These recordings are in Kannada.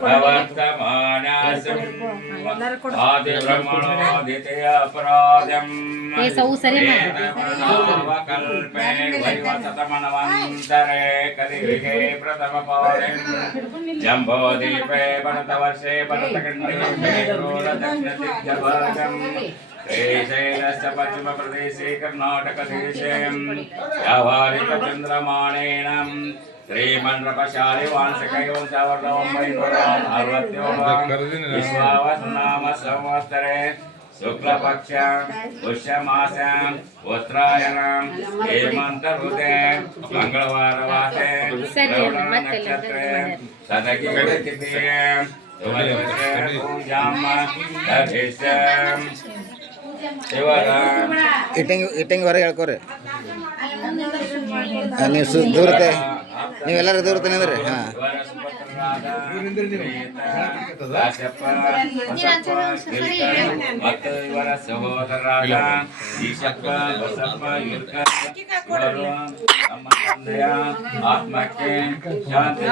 ಪ್ರವರ್ತಮಾನಾಸಂ ಆದಿಬ್ರಹ್ಮಣೋದಿತಯ ಅಪರಾಧಂ ಕಲ್ಪೆ ವೈವಸತಮನವಂತರೆ ಕಲಿಯುಗೆ ಪ್ರಥಮ ಪೌರ್ಣಿಂ ಜಂಬೋದೀಪೆ ಭರತವರ್ಷೆ ಭರತಖಂಡೇ ದಕ್ಷಿಣಸಿದ್ಧಭಾಗಂ ಶ್ರೀಶೈಲಸ್ಯ ಪಶ್ಚಿಮಪ್ರದೇಶೆ ಕರ್ನಾಟಕದೇಶೆ ವ್ಯಾವಹಾರಿಕಚಂದ್ರಮಾಣೇನ ಶ್ರೀಮನ್ರಪಶಾಲಿ ವಾಂಶಕೈವಂ ಚಾವರ್ಣವಂ ವೈಭವಂ ಅರ್ವತ್ಯೋಮಂ ವಿಶ್ವಾವಸುನಾಮ ಸಂವತ್ಸರೆ ಶುಕ್ಲಪಕ್ಷ ಪುಷ್ಯಮಾಸ ಉತ್ತರಾಯಣ ಹೇಮಂತ ಋತೆ ಮಂಗಳವಾರ ವಾಸೆ ಶ್ರವಣ ನಕ್ಷತ್ರೆ ಸದಗಿ ಗಣತಿಥಿಯ ಪೂಜಾಂ ದರ್ಶಿಸಂ ಶಿವರ ಇಟ್ಟಂಗಿ ಹೊರಗೆ ಹೇಳ್ಕೊರಿ ನೀವು ದೂರತೆ ನೀವೆಲ್ಲರೂ ದೂರತೆ ನಿಂದ್ರಿ ಹಾಂ ಮತ್ತು ಇವರ ಸಹೋದರರಾದ ಈಶಪ್ಪ ಬಸಪ್ಪ ಇವರು ನಮ್ಮ ತಂದೆಯ ಆತ್ಮಕ್ಕೆ ಶಾಂತಿ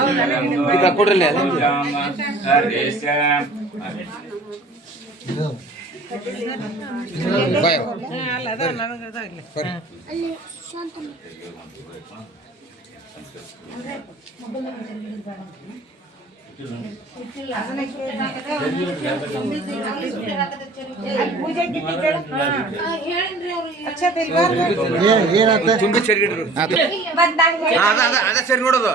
ತುಂಬಿ ಸರಿ ಅದ ಸರಿ ನೋಡೋದು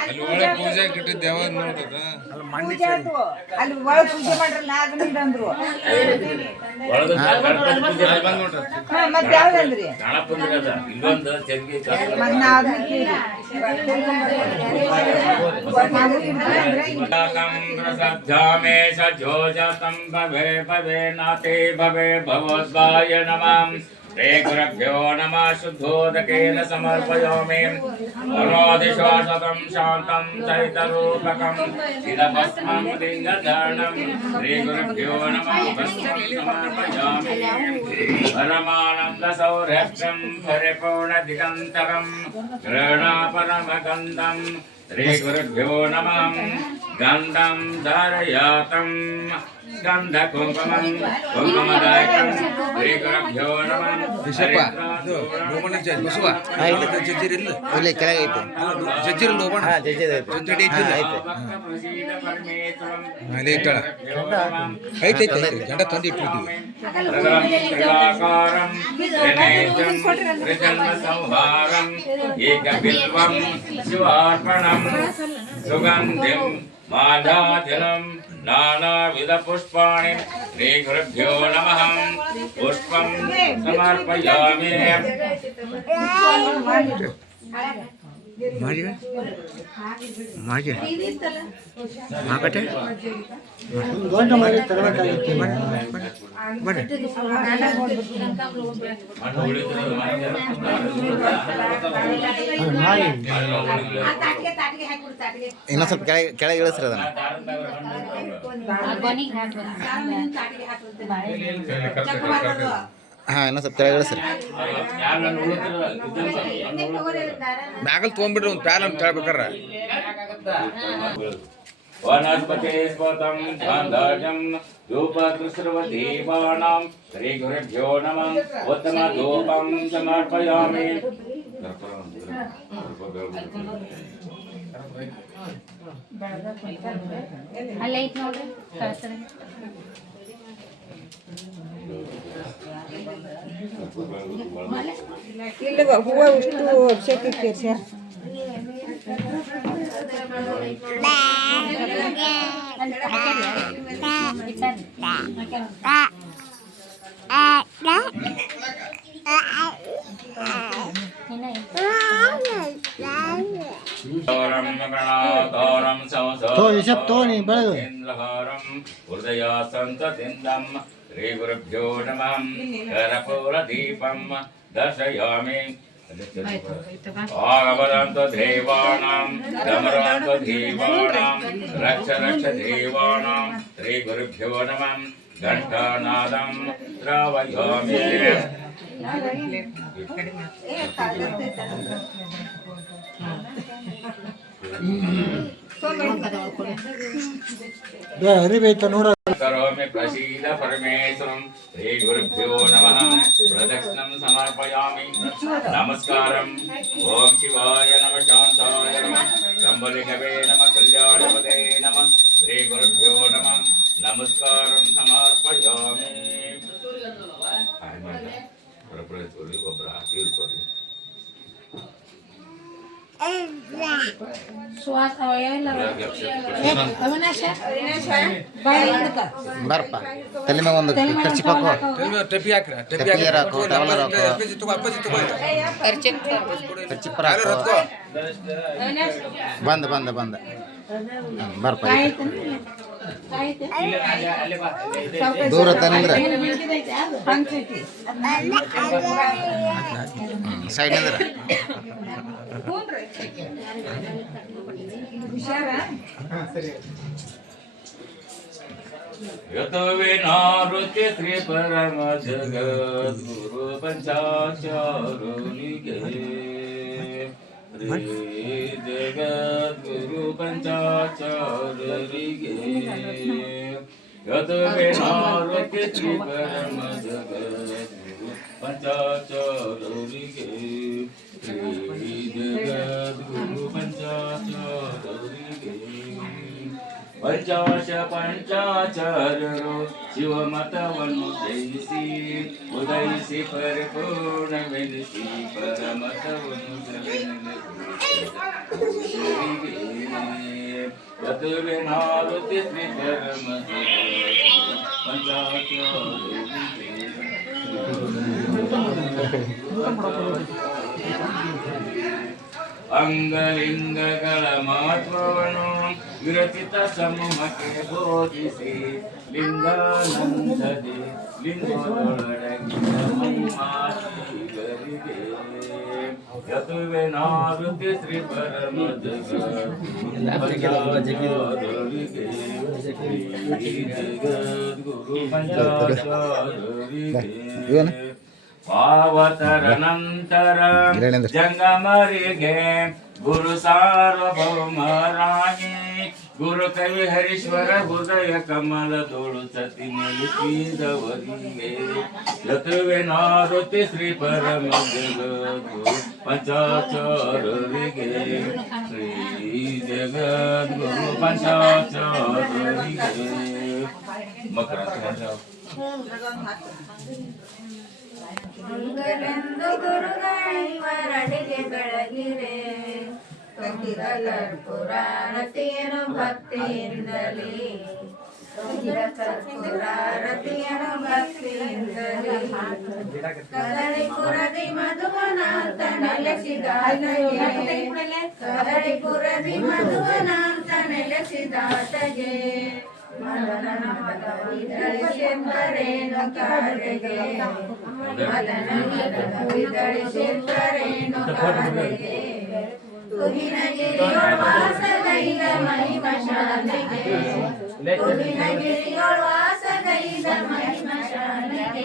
ಅಲ್ಲಿ ಒಳಗೆ ಪೂಜೆ ಕಟ್ಟಿದ್ದ ಯಾವಾಗ ನೋಡೋದು ಅಲ್ಲಿ ಒಳಗೆ ಪೂಜೆ ಮಾಡ್ರಲ್ಲ ಅದನ್ನ ಅಂದ್ರು ಮತ್ತೆ ಯಾವ್ದಂದ್ರಿ ಭಗವದ್ಗಾಯ ನಮಃ ಶ್ರೀ ಗುರುಭ್ಯೋ ನಮಃ ಶುದ್ಧೋದಕೇನ ಸಮರ್ಪಯಾಮಿ ಅನಾದಿಶ್ವಾಸತಂ ಶಾಂತಂ ಚೈತರೂಪಕಂ ಚಿದಭಸ್ಮಂ ಲಿಂಗಧಾರಣಂ ಶ್ರೀ ಗುರುಭ್ಯೋ ನಮಃ ಭಸ್ಮಂ ಸಮರ್ಪಯಾಮಿ ಪರಮಾನಂದ ಸೌರಭ್ಯಂ ಪರಿಪೂರ್ಣ ದಿಗಂತಕಂ ಗೃಹಣಾಪರಮಗಂಧಂ ಶ್ರೀ ಗುರುಭ್ಯೋ ನಮಃ ಗಂಧಂ ಧಾರಯಾತಂ ಗಂಧ ಕುಂಕುಮಂ ಕುಂಕುಮದಾಯಕಂ ಶ್ರೀ ಗುರುಭ್ಯೋ ನಮಃ ವಿಷಪ್ಪ ಬಸವ ಜಜ್ಜಿರಿಲ್ಲ ಇಲ್ಲಿ ಕೆಳಗೆ ಐತೆ ಜಜ್ಜಿರಿಲ್ಲ ಹೋಗೋಣ ಹಾಂ ಜಜ್ಜಿ ಐತೆ ಅಲ್ಲಿ ಇಟ್ಟಾಳ ಐತೆ ಗಂಡ ತಂದು ಇಟ್ಬಿಟ್ಟಿವಿ ತ್ರಿಲಾಕಾರಂ ತ್ರಿನೇತ್ರಂ ತ್ರಿಜನ್ಮ ಸಂಹಾರಂ ಏಕಬಿಲ್ವಂ ಶಿವಾರ್ಪಣಂ ಸುಗಂಧಿಂ ಮಾಲಾಜಲಂ ನಾನಾವಿಧ ಪುಷ್ಪಾಣಿ ಶ್ರೀ ಗುರುಭ್ಯೋ ನಮಃ ಪುಷ್ಪಂ ಸಮರ್ಪಯಾಮಿ ಮಾಕಟೆ ಇನ್ನೊಂದು ಸ್ವಲ್ಪ ಕೆಳಗೆ ಇಳಿಸ್ರಿ ಅದನ್ನು ಹಾಂ ಇನ್ನೊಂದು ಸ್ವಲ್ಪ ಕೆಳಗೆ ಇಳಿಸ್ರಿ ಮ್ಯಾಗಲ್ ತೊಗೊಂಡ್ಬಿಡ್ರಿ ಒಂದು ಪ್ಯಾನ್ ಅಂತ ಹೇಳ್ಬೇಕಾರ ವನಸ್ಪತಿ ಸ್ಪತಂ ಛಾಂದಾಜಂ ಧೂಪಕೃಸ್ರವದೀಪಾನಾಂ ಶ್ರೀ ಗುರುಭ್ಯೋ ನಮಃ ಉತ್ತಮ ಧೂಪಂ ಸಮರ್ಪಯಾಮಿ ಅಲ್ಲೈತ್ ನೋಡ್ರಿ ಕಳ್ಸ್ರಿ ಇಲ್ಲ ಹೂವು ಇಷ್ಟು ಅಭಿಷೇಕಕ್ಕೆ ಸೇರ್ಸ್ಯಾರ ಹೃದಯ ಸಂತತಿಂದಂ ಶ್ರೀ ಗುರುಭ್ಯೋ ನಮಃ ಕರ್ಪೂರದೀಪಂ ದರ್ಶಯಾಮಿ ಆಗಮದಂತು ದೇವಾನಾಂ ಗಮರಂತು ದೇವಾನಾಂ ರಕ್ಷ ರಕ್ಷ ದೇವಾನಾಂ ಶ್ರೀ ಗುರುಭ್ಯೋ ನಮಃ ಘಂಟಾನಾದಂ ಶ್ರಾವಯಾಮಿ करोमि प्रसीद परमेश्वरं श्री गुरुभ्यो नमः प्रदक्षिणं समर्पयामि नमस्कारम् ओम शिवाय नमः शान्ताय नमः शम्भुलिङ्गवे नमः कल्याणपदे नमः श्री गुरुभ्यो नमः नमस्कारं समर्पयामि ಒಬ್ಬರ ತೀರ್ಕೊಳ್ಳಿ ಸುವಾಸ ಎಲ್ಲ ಬರಪ್ಪ ತಲೆ ಮ್ಯಾಗ ಒಂದು ಖರ್ಚು ಹಾಕೋ ಟೆಪಿ ಹಾಕ್ರ ಟೆಪಿ ಹಾಕೋ ಟವಲ್ ಹಾಕೋ ಅಪ್ಪಾಜಿ ತಗೋ ಖರ್ಚು ಹಾಕೋ ಬಂದ ಬರಪ್ಪ ದೂರ ತಂದ್ರೆ ಸೈಡ್ ಅಂದ್ರೆ ಯತೋ ವಿನಾವೃತ್ತಿ ಶ್ರೀ ಪರಮ ಜಗದ್ಗುರು ಪಂಚಾಚಾರುನಿಗೆ ಶ್ರೀ ಜಗದ್ಗುರು ಪಂಚಾಚಾರ್ಯರಿಗೆ ಯತೋ ವಿನಾವೃತ್ತಿ ಶ್ರೀ ಪರಮ ಜಗದ್ಗುರು ಪಂಚಾಚಾರ್ಯರಿಗೆ ಶ್ರೀ ಜಗದ್ಗುರು ಪಂಚಾಚಾರ್ಯರಿಗೆ ಪಂಚಾಚಾರ್ಯರು ಶಿವಮತವನ್ನು ಜಯಿಸಿ ಉದಯಿಸಿ ಪರಿಪೂರ್ಣವೆನಿಸಿ ಪರಮತವನ್ನು ಚತುರ್ವಿನಾವೃತ್ತಿ ಶ್ರೀ ಪರಮ ಅಂಗಲಿಂಗಗಳ ಮಹತ್ವವನ್ನು ವಿರಚಿತ ಸಮೂಹಕ್ಕೆ ಬೋಧಿಸಿ ಲಿಂಗಾನಂದದೆ ಲಿಂಗದೊಳಗಿನ ಮಹಿಮಾತಿಗರಿಗೆ ಯತುವಿನಾವೃತ್ತಿ ಶ್ರೀ ಪರಮ ಜಗದ್ಗುರು ಪಂಚಾಚಾರ್ಯರಿಗೆ ಪಾವತರ ನಂತರ ಜಂಗಮರಿಗೆ ಗುರು ಸಾರ್ವಭೌಮರಾಗಿ ಗುರು ಕವಿ ಹರೀಶ್ವರ ಹೃದಯ ಕಮಲದೋಳು ಸತಿ ನೆಲೆಸಿದವರಿಗೆ ಯತುವಿನಾವೃತ್ತಿ ಶ್ರೀ ಪರಮ ಜಗದ್ಗುರು ಪಂಚಾಚಾರ್ಯರಿಗೆ ಶ್ರೀ ಜಗದ್ಗುರು ಪಂಚಾಚಾರ್ಯರಿಗೆ ಮಕರ ಮಂಗಲೆಂದು ಗುರುಗಳೈವರಡಿಗೆ ಬೆಳಗಿರೆ ಕರ್ಪೂರಾರತಿಯನು ಭಕ್ತಿಯಿಂದಲೇ ಕರ್ಪೂರಾರತಿಯನು ಭಕ್ತಿಯಿಂದಲೇ ಕದಳಿಪುರದಿ ಮಧುವನಾಂತ ನೆಲೆಸಿದಾತಗೆ ಕದಳಿಪುರದಿ ಮಧುವನಾಂತ ನೆಲೆಸಿದಾತಗೆ ಮದನ ವಿದಳಿಸಿದ್ದರೇನು ಕಾರೆಗೆ ಮದನ ವಿದಳಿಸಿದ್ದರೇನು ಕಾರೆಗೆ ತುಹಿನಗಿರಿಯೊಳ ವಾಸಗೈದ ಮಹಿಮ ಶಾಲೆಗೆ ತುಹಿನಗಿರಿಯೊಳ ವಾಸಗೈದ ಮಹಿಮ ಶಾಲೆಗೆ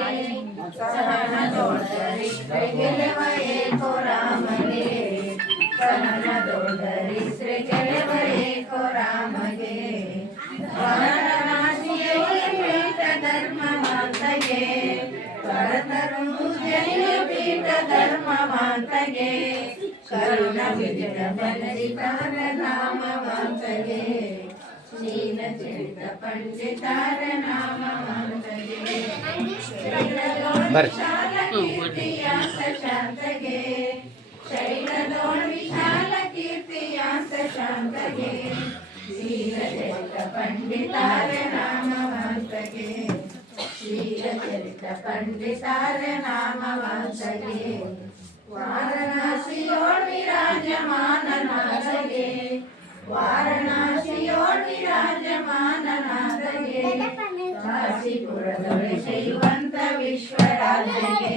ಸಹನದೋಳರಿ ಗೆಲುವ ಏಕೋ ರಾಮಗೆ ಸಹನದೋಳರಿ ಶ್ರೀ ಗೆಲುವ ಏಕೋ ರಾಮಗೆ ವಾರಣಾಸಿಯೇ ಪೀಠ ಧರ್ಮ ಮಾತಗೆ ಕರತರು ಜೈನ ಪೀಠ ಧರ್ಮ ಮಾತಗೆ ಕರುಣ ವಿಜಯ ಬಂದಿತಾರ ನಾಮ ಮಾತಗೆ ಶೀಲ ಚರಿತ ಪಂಡಿತಾರ ನಾಮ ಮಾತಗೆ ಶಾಲ ಕೀರ್ತಿಯಾಂತ ಶಾಂತಗೆ ಶೈಲದೋಳ್ ವಿಶಾಲ ಕೀರ್ತಿಯಾಂತ ಶಾಂತಗೆ ಶೀಲ ಚರಿತ ಪಂಡಿತಾರ ನಾಮವಂತಗೆ ಶೀಲ ಚರಿತ ಪಂಡಿತಾರ ನಾಮವಂತಗೆ ವಾರಣಾಸಿಯೋಳ್ ವಿರಾಜಮಾನನಾಥಗೆ ವಾರಣಾಸಿಯೋಳ್ ವಿರಾಜಮಾನನಾಥಗೆ ಕಾಶಿಪುರದೊಳೆ ಶೈವಂತ ವಿಶ್ವರಾಜಗೆ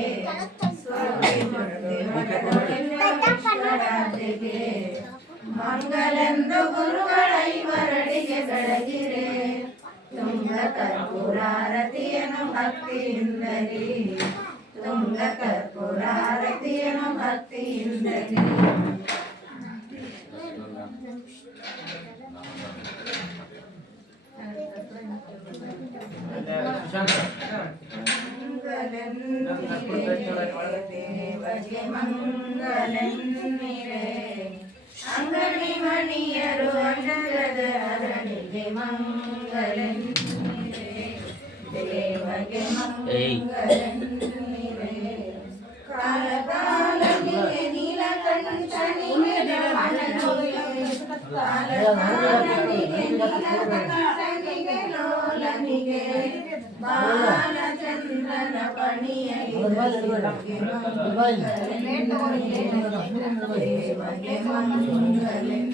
ವಿಶ್ವರಾಜಗೆ ಮಂಗಲೆಂದು ಗುರುಗಳೈವರಡಿಗೆ ಬೆಳಗಿರೆ ತುಂಗ ಕರ್ಪೂರಾರತಿಯನು ಭಕ್ತಿಯಿಂದಲೇ ತುಂಗ ಕರ್ಪೂರಾರತಿಯನು ಭಕ್ತಿಯಿಂದಲೇ ದೇವಗೆ ಮಂಗಲೆನ್ನಿರೆ ಅಂಗಡಿ ಮಣಿಯರು ಅಂಗದ ಅರಳಿಗೆ ಮಂಗಲೆನ್ನಿರೆ ದೇವಗೆ ಮಂಗಲೆನ್ನಿರೆ ಕಾಲ ಕಾಲನಿಗೆ ನೀಲಕಂಠನಿಗೆ ಕಾಲನಿಗೆ ನೀಲಕಂಠನಿಗೆ ಲೋಲನಿಗೆ ಬಾಲಚಂದ್ರನ ಪಣಿಯಗೆ ದೇವಗೆ ಮಂಗಲೆನ್ನಿರೆ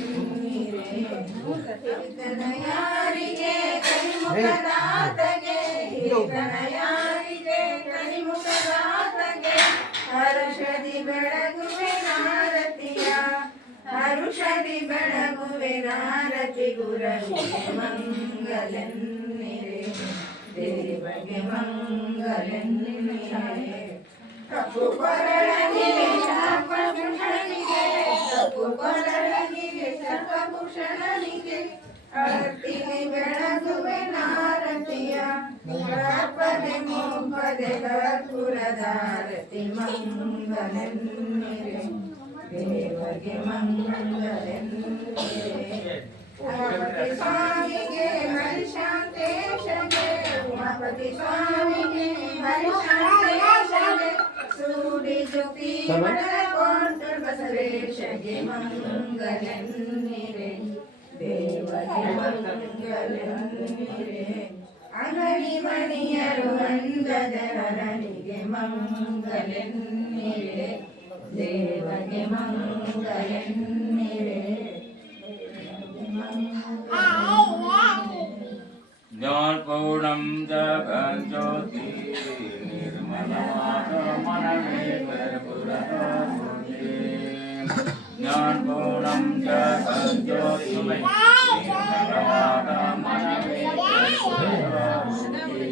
ಯಾರಿಗೆ ಕರಿಮುಖದಾತಗೆ ಯಾರಿಗೆ ಕರಿಮುಖದಾತಗೆ ಹರುಷದಿ ಬೆಳಗುವೆ ನಾರತಿಯ ಹರುಷದಿ ಬೆಳಗುವೆ ನಾರತಿ ಗುರವಿಗೆ ಮಂಗಲೆನ್ನಿರೆ ದೇವಗೆ ಮಂಗಲೆನ್ನಿರೆ ಕಪ್ಪು ಕೊರಳನಿಗೆ ಸರ್ಪಭೂಷಣಿಗೆ ಕಪ್ಪು ಕೊರಳನಿಗೆ ಸರ್ಪಭೂಷಣನಿಗೆ ಅರ್ತಿಗೆ ಬೆಳಗುವೆ ನಾರತಿಯ ಕರ್ಪದೆ ಮೋಪದೆ ಕರ್ಪೂರದಾರತಿ ಮಂಗಲೆನ್ನಿರೆ ದೇವಗೆ ಮಂಗಲೆನ್ನಿರೆ ಉಮಾಪತಿ ಸ್ವಾಮಿಗೆ ಹರಿಶಾಂತೇಶಗೆ ಉಮಾಪತಿ ಸ್ವಾಮಿಗೆ ಹರಿಶಾಂತೇಶಗೆ ಸೂಡಿ ಜ್ಯೋತಿ ಕೊಂಡ ಬಸವೇಶಗೆ ಮಂಗಲೆನ್ನಿರೆ ದೇವಗೆ ಮಂಗಲೆನ್ನಿರೆ ಅಂಗಡಿ ಮಣಿಯರು ಅಂದದ ಹರಣಿಗೆ ಮಂಗಲೆನ್ನಿರೆ ದೇವಗೆ ಮಂಗಲೆನ್ನಿರೆ ज्ञानपूर्णं जगज्योति निर्मलमात मनमे कर्पूरकान्ते ज्ञानपूर्णं जगज्योति निर्मलमात मनमे कर्पूरकान्ते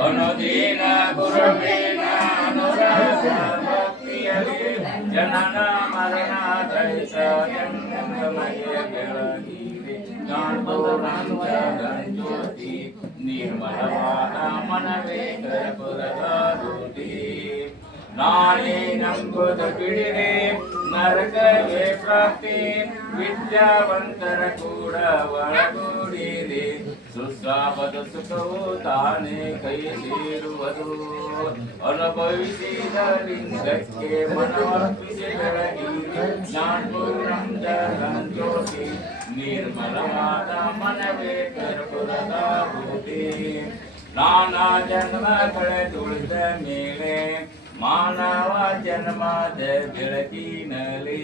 अनुदीन गुरुवेण अनुराग भक्तियले जनन मरण दैस जन्ममय बेळगी ज्ञानपूर्णं जगज्योति निर्मलवाद मनवे कर्पूರಕಾಂತಿ ನಾಳೆ ನಂಬುದ ಬಿಡಿರೆ ನರಕವೇ ಪ್ರಾಪ್ತಿ ವಿದ್ಯಾವಂತರ ಕೂಡ ಒಳಗೂಡಿರಿ ಸುಸ್ವಾಪದ ಸುಖವು ತಾನೇ ಕೈ ಸೇರುವುದು ಅನುಭವಿಸಿದ ಲಿಂಗಕ್ಕೆ ಮನವರ್ಪಿಸಿ ಬೆಳಗಿರಿ ಜ್ಞಾನಪೂರ್ಣಂ ಜಗಜ್ಯೋತಿ ನಿರ್ಮಲವಾದ ಮನವೇ ಕರ್ಪೂರಕಾಂತಿ ನಾನಾ ಜನ್ಮ ಕಳೆದುಳಿದ ಮೇಲೆ ಮಾನವ ಜನ್ಮದ ಬೆಳಕಿನಲ್ಲಿ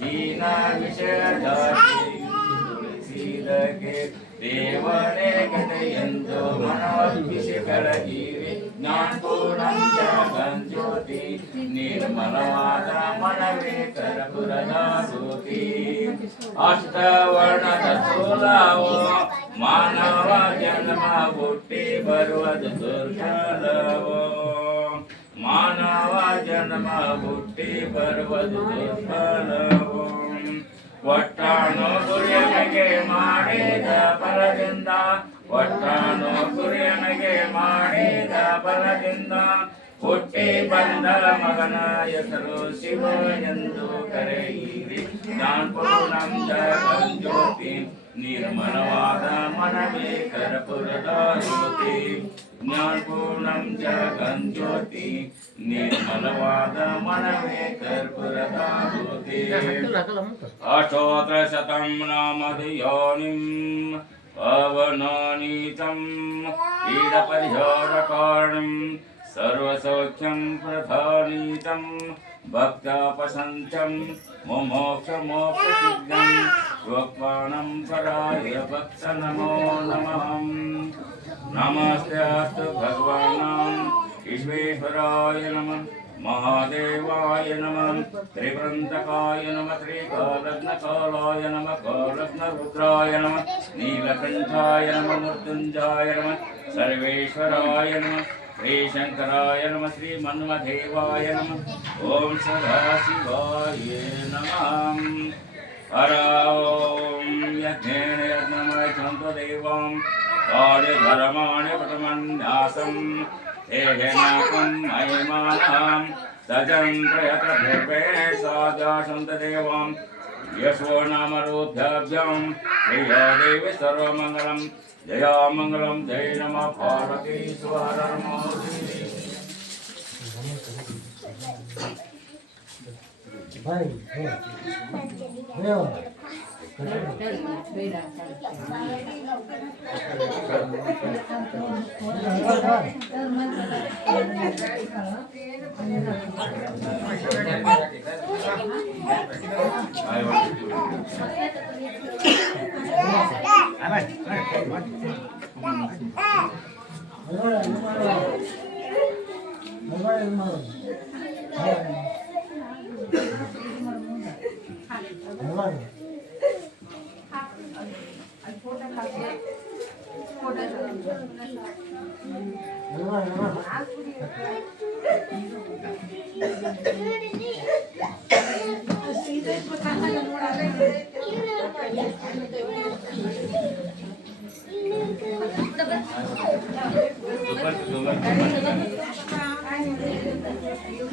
ಹೀನ ವಿಷಯದ ತುಳಸಿದಕ್ಕೆ ದೇವರೇ ಗದೆಯೆಂದು ಮನವರ್ಪಿಸಿ ಬೆಳಗಿರಿ ಜ್ಞಾನಪೂರ್ಣಂ ಜಗಜ್ಯೋತಿ ನಿರ್ಮಲವಾದ ಮನವೇ ಕರ್ಪೂರಕಾಂತಿ ಅಷ್ಟವರ್ಣದ ಸೋಲವು ಮಾನವ ಜನ್ಮ ಹುಟ್ಟಿ ಬರುವುದು ದುರ್ಬಲವು ಮಾನವ ಜನ್ಮ ಹುಟ್ಟಿ ಬರುವುದು ದುರ್ಬಲವು ಒಟ್ಟಾಣು ಗುರಿಯನಿಗೆ ಮಾಡಿದ ಫಲದಿಂದ ಒಟ್ಟಾಣು ಗುರಿಯನಿಗೆ ಮಾಡಿದ ಫಲದಿಂದ ಹುಟ್ಟಿ ಬಂದ ಮಗನ ಹೆಸರು ಶಿವ ಎಂದು ಕರೆಯಿರಿ ಜ್ಞಾನಪೂರ್ಣಂ ಜಗಜ್ಯೋತಿ ನಿರ್ಮಲವಾದ ಮನವೇ ಕರ್ಪೂರಕಾಂತಿ ಜ್ಞಾನಪೂರ್ಣಂ ಜಗಜ್ಯೋತಿ ನಿರ್ಮಲವಾದ ಮನವೇ ಕರ್ಪೂರಕಾಂತಿ ಅಷ್ಟೋತ್ರಶತಂ ನಾಮಧೇಯೋನಿಂ ಪವನಾನೀತಂ ಪೀಡಪರಿಹಾರಕಾರಣಂ ಸರ್ವಸೌಖ್ಯಂ ಪ್ರಧಾನೀತಂ ಭಕ್ತಾಪಸಂಖ್ಯಂ ಮುಮೋಕ್ಷಮೋಕ್ಷಸಿದ್ಧಂ ಗೋಪಾಣಂ ಪರಾಯ ಭಕ್ತ ನಮೋ ನಮಃ ನಮಸ್ತೆ ಅಸ್ತು ಭಗವಾನ್ ವಿಶ್ವೇಶ್ವರಾಯ ನಮಃ महादेवाय नमः त्रिवृंदकाय नमः त्रिकालग्नकालाय नमः कालग्नरुद्राय नमः नीलकंठाय नमः मृत्युंजयाय नमः सर्वेश्वराय नमः श्रीशंकराय नमः श्रीमन्मथदेवाय नमः ओम सदाशिवाय नमः हर ओम यज्ञेन यज्ञमय देवां कार्यधर्माणि प्रथमन्यासम् देहेनाकं महिमानां सजन्त्रयत्र भूर्वे साजासन्तदेवं यशो नामरुद्धाभ्यां श्रिया देवी सर्वमङ्गलं जया मङ्गलं जय नमः पार्वती स्वरमोहि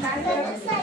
Super.